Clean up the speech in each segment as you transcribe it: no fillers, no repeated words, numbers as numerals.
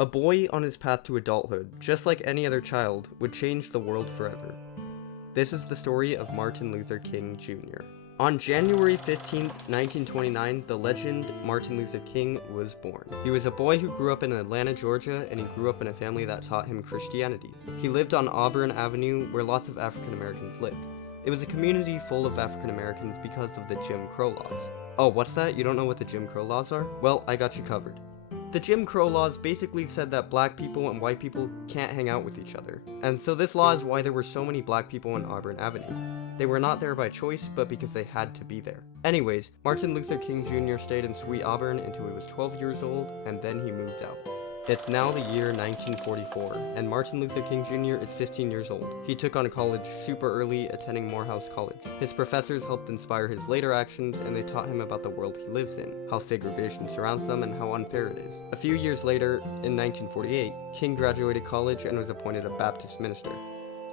A boy on his path to adulthood, just like any other child, would change the world forever. This is the story of Martin Luther King Jr. On January 15, 1929, the legend Martin Luther King was born. He was a boy who grew up in Atlanta, Georgia, and he grew up in a family that taught him Christianity. He lived on Auburn Avenue, where lots of African Americans lived. It was a community full of African Americans because of the Jim Crow laws. Oh, what's that? You don't know what the Jim Crow laws are? Well, I got you covered. The Jim Crow laws basically said that black people and white people can't hang out with each other. And so this law is why there were so many black people on Auburn Avenue. They were not there by choice, but because they had to be there. Anyways, Martin Luther King Jr. stayed in Sweet Auburn until he was 12 years old, and then he moved out. It's now the year 1944, and Martin Luther King Jr. is 15 years old. He took on college super early, attending Morehouse College. His professors helped inspire his later actions, and they taught him about the world he lives in, how segregation surrounds them, and how unfair it is. A few years later, in 1948, King graduated college and was appointed a Baptist minister.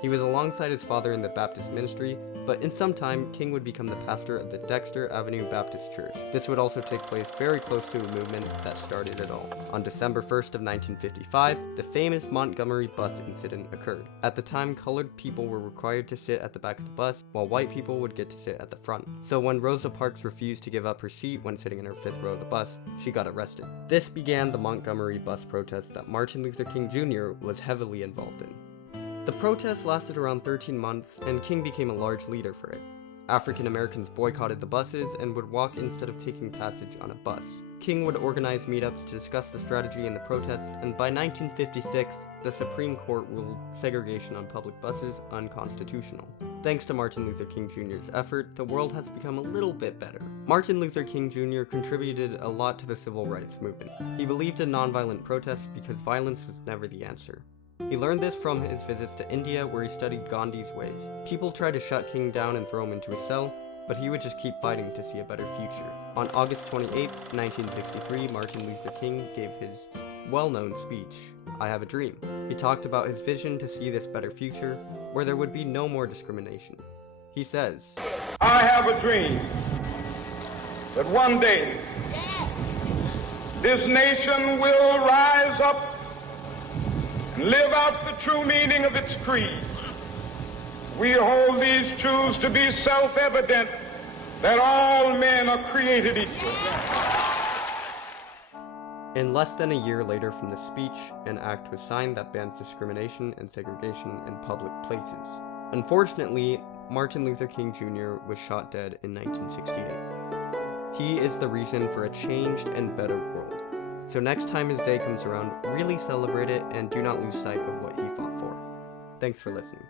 He was alongside his father in the Baptist ministry, but in some time, King would become the pastor of the Dexter Avenue Baptist Church. This would also take place very close to a movement that started it all. On December 1st of 1955, the famous Montgomery bus incident occurred. At the time, colored people were required to sit at the back of the bus, while white people would get to sit at the front. So when Rosa Parks refused to give up her seat when sitting in her fifth row of the bus, she got arrested. This began the Montgomery bus protest that Martin Luther King Jr. was heavily involved in. The protest lasted around 13 months, and King became a large leader for it. African Americans boycotted the buses and would walk instead of taking passage on a bus. King would organize meetups to discuss the strategy in the protests, and by 1956, the Supreme Court ruled segregation on public buses unconstitutional. Thanks to Martin Luther King Jr.'s effort, the world has become a little bit better. Martin Luther King Jr. contributed a lot to the civil rights movement. He believed in nonviolent protests because violence was never the answer. He learned this from his visits to India, where he studied Gandhi's ways. People tried to shut King down and throw him into a cell, but he would just keep fighting to see a better future. On August 28, 1963, Martin Luther King gave his well-known speech, "I Have a Dream." He talked about his vision to see this better future, where there would be no more discrimination. He says, "I have a dream that one day this nation will rise up and live out the true meaning of its creed. We hold these truths to be self-evident, that all men are created equal." In less than a year later from the speech, an act was signed that bans discrimination and segregation in public places. Unfortunately, Martin Luther King Jr. was shot dead in 1968. He is the reason for a changed and better world. So next time his day comes around, really celebrate it and do not lose sight of what he fought for. Thanks for listening.